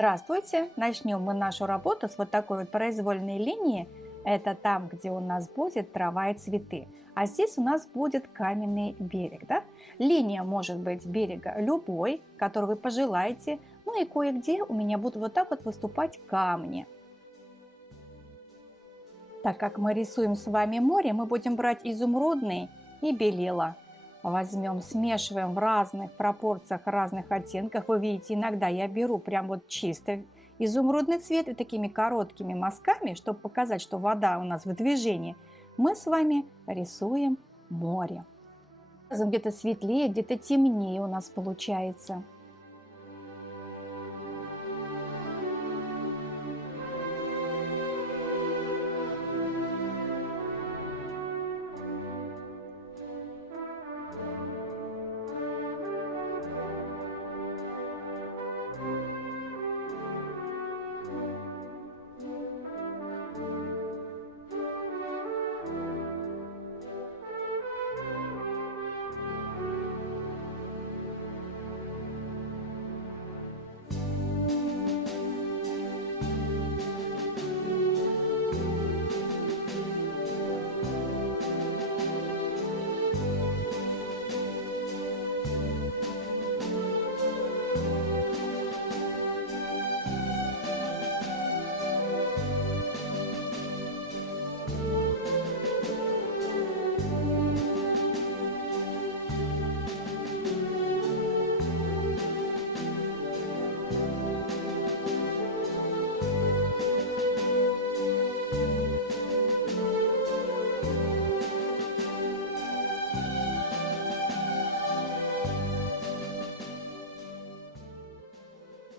Здравствуйте! Начнем мы нашу работу с вот такой вот произвольной линии. Это там, где у нас будет трава и цветы. А здесь у нас будет каменный берег. Да? Линия может быть берега любой, который вы пожелаете. Ну и кое-где у меня будут вот так вот выступать камни. Так как мы рисуем с вами море, мы будем брать изумрудный и белила. Возьмем, смешиваем в разных пропорциях, разных оттенках. Вы видите, иногда я беру прям вот чисто изумрудный цвет и такими короткими мазками, чтобы показать, что вода у нас в движении, мы с вами рисуем море. Где-то светлее, где-то темнее у нас получается.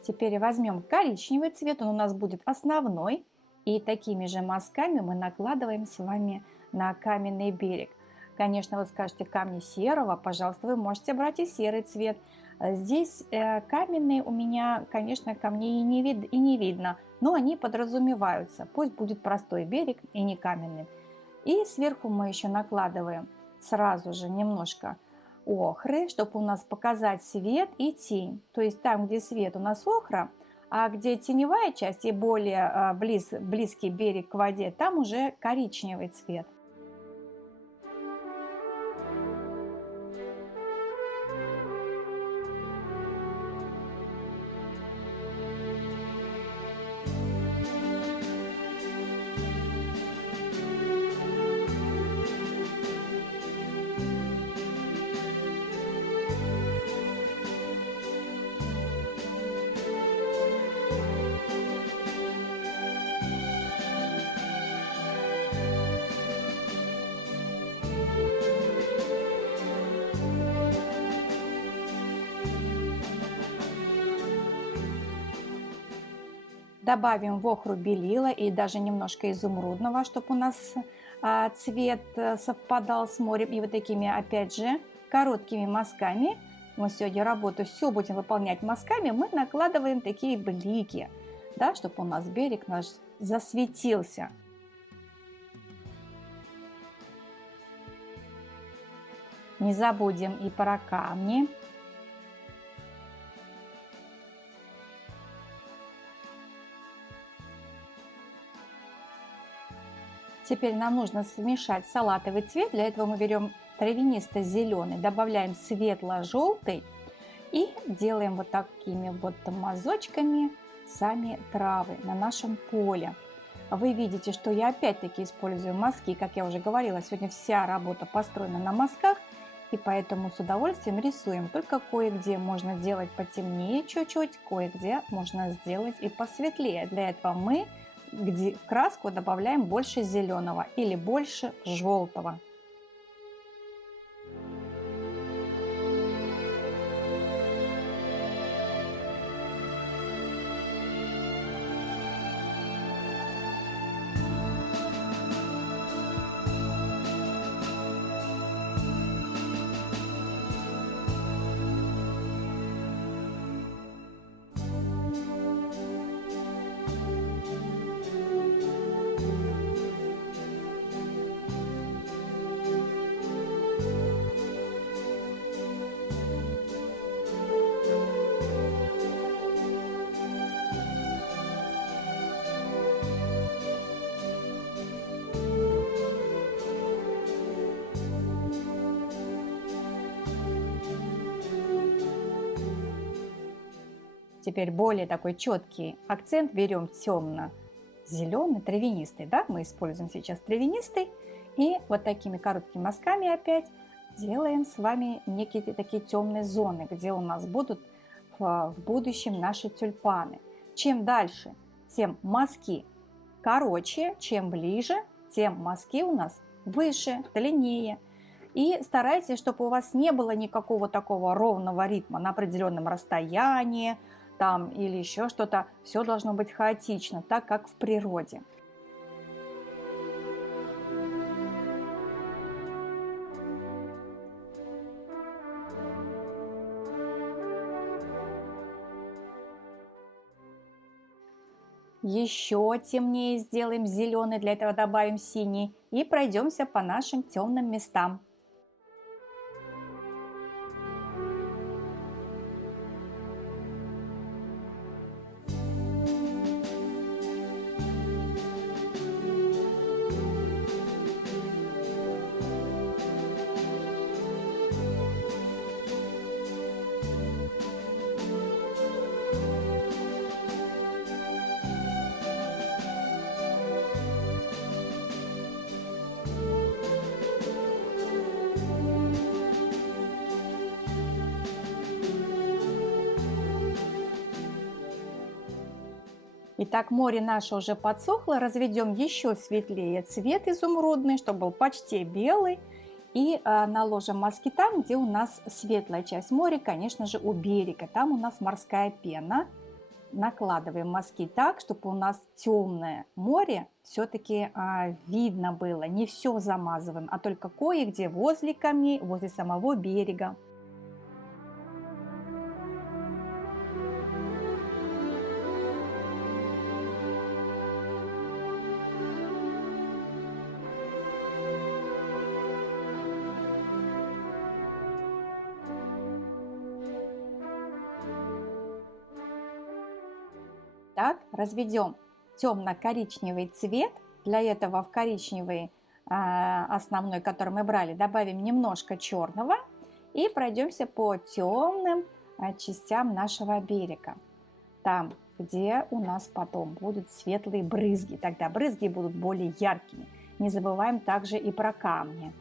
Теперь возьмем коричневый цвет, он у нас будет основной. И такими же мазками мы накладываем с вами на каменный берег. Конечно, вы скажете камни серого, пожалуйста, вы можете брать и серый цвет. Здесь каменные у меня, конечно, камней и не видно, но они подразумеваются. Пусть будет простой берег и не каменный. И сверху мы еще накладываем сразу же немножко охры, чтобы у нас показать свет и тень. То есть там, где свет у нас охра, а где теневая часть и более близкий берег к воде, там уже коричневый цвет. Добавим в охру белила и даже немножко изумрудного, чтобы у нас цвет совпадал с морем. И вот такими, опять же, короткими мазками, мы сегодня работу все будем выполнять мазками, мы накладываем такие блики, да, чтобы у нас берег наш засветился. Не забудем и про камни. Теперь нам нужно смешать салатовый цвет. Для этого мы берем травянисто-зеленый, добавляем светло-желтый и делаем вот такими вот мазочками сами травы на нашем поле. Вы видите, что я опять-таки использую мазки. Как я уже говорила, сегодня вся работа построена на мазках, и поэтому с удовольствием рисуем. Только кое-где можно делать потемнее чуть-чуть, кое-где можно сделать и посветлее. Для этого мы в краску добавляем больше зеленого или больше желтого. Теперь более такой четкий акцент берем темно-зеленый, травянистый, да, мы используем сейчас травянистый. И вот такими короткими мазками опять делаем с вами некие такие темные зоны, где у нас будут в будущем наши тюльпаны. Чем дальше, тем мазки короче, чем ближе, тем мазки у нас выше, длиннее. И старайтесь, чтобы у вас не было никакого такого ровного ритма на определенном расстоянии там, или еще что-то. Все должно быть хаотично, так как в природе. Еще темнее сделаем зеленый, для этого добавим синий и пройдемся по нашим темным местам. Итак, море наше уже подсохло, разведем еще светлее цвет изумрудный, чтобы был почти белый. И наложим мазки там, где у нас светлая часть моря, конечно же, у берега. Там у нас морская пена. Накладываем мазки так, чтобы у нас темное море все-таки видно было. Не все замазываем, а только кое-где возле камней, возле самого берега. Так, разведем темно-коричневый цвет. Для этого в коричневый основной, который мы брали, добавим немножко черного и пройдемся по темным частям нашего берега. Там, где у нас потом будут светлые брызги. Тогда брызги будут более яркими. Не забываем также и про камни.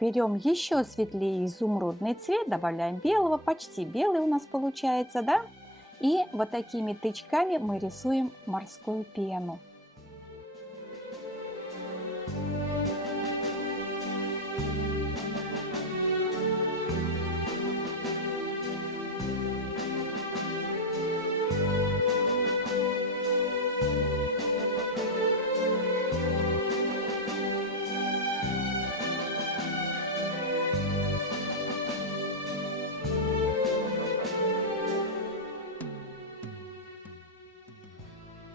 Берем еще светлее изумрудный цвет, добавляем белого, почти белый у нас получается, да? И вот такими тычками мы рисуем морскую пену.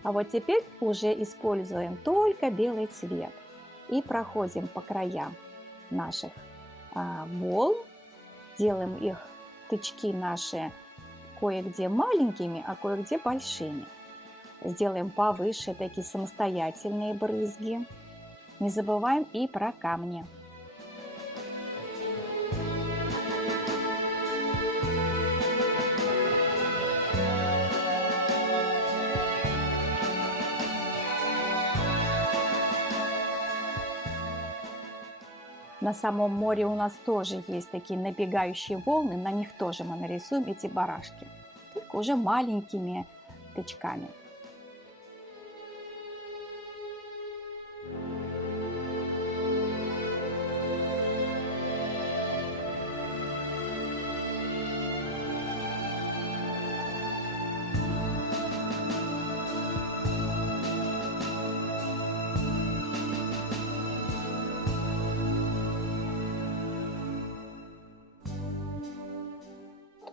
А вот теперь уже используем только белый цвет и проходим по краям наших волн, делаем их тычки наши кое-где маленькими, а кое-где большими. Сделаем повыше такие самостоятельные брызги. Не забываем и про камни. На самом море у нас тоже есть такие набегающие волны, на них тоже мы нарисуем эти барашки, только уже маленькими тычками.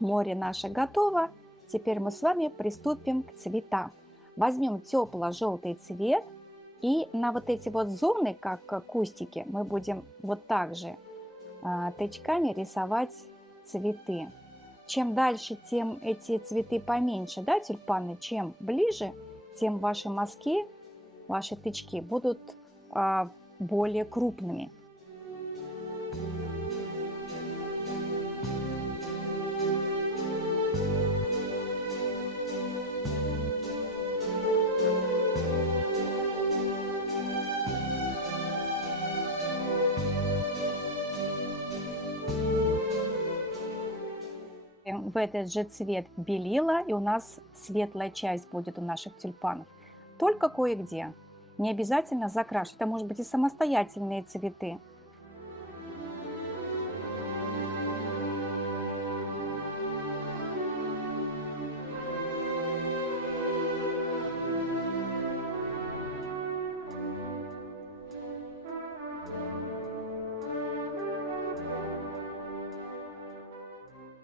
Море наше готово. Теперь мы с вами приступим к цветам. Возьмем тепло-желтый цвет и на вот эти вот зоны, как кустики, мы будем вот так же тычками рисовать цветы. Чем дальше, тем эти цветы поменьше, да, тюльпаны, чем ближе, тем ваши мазки, ваши тычки будут более крупными. в этот же цвет белила, и у нас светлая часть будет у наших тюльпанов. Только кое-где. Не обязательно закрашивать. Это может быть и самостоятельные цветы.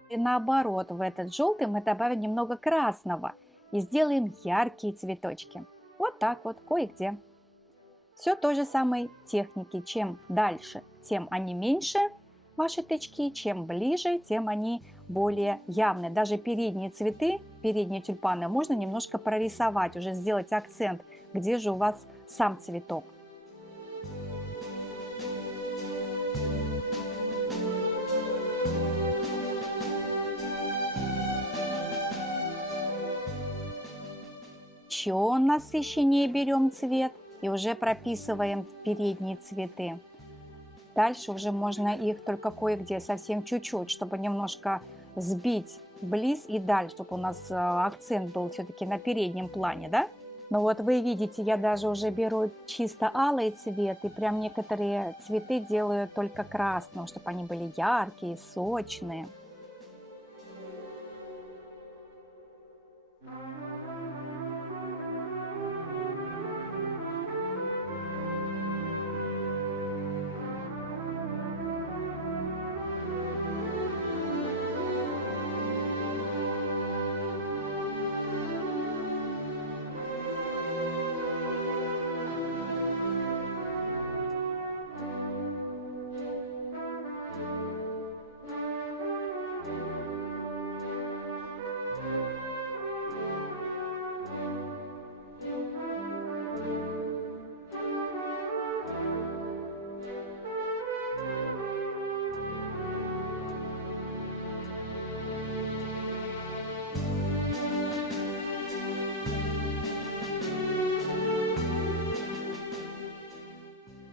И наоборот, в этот желтый мы добавим немного красного и сделаем яркие цветочки. Вот так вот, кое-где. Все той же самой техники. Чем дальше, тем они меньше, ваши тычки. Чем ближе, тем они более явные. Даже передние цветы, передние тюльпаны можно немножко прорисовать, уже сделать акцент, где же у вас сам цветок. Еще насыщеннее берем цвет и уже прописываем передние цветы. Дальше уже можно их только кое-где, совсем чуть-чуть, чтобы немножко сбить близ и дальше, чтобы у нас акцент был все-таки на переднем плане, да? Ну вот вы видите, я даже уже беру чисто алый цвет и прям некоторые цветы делаю только красным, чтобы они были яркие, сочные.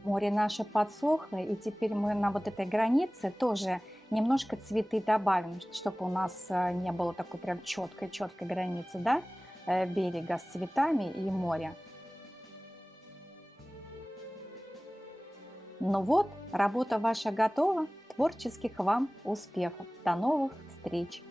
Море наше подсохло, и теперь мы на вот этой границе тоже немножко цветы добавим, чтобы у нас не было такой прям четкой границы, да, берега с цветами и моря. Ну вот, работа ваша готова. Творческих вам успехов. До новых встреч!